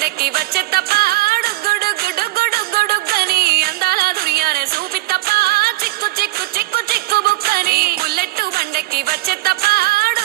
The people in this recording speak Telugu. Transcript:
బండెక్కి వచ్చే తప్పాడు గుడు గుడు గుడు గుడుగని అందాల దుర్యానే చూపి తప్ప చిక్కు చిక్కు చిక్కు చిక్కు బుక్కని బుల్లెట్టు బండెక్కి వచ్చే తప్పాడు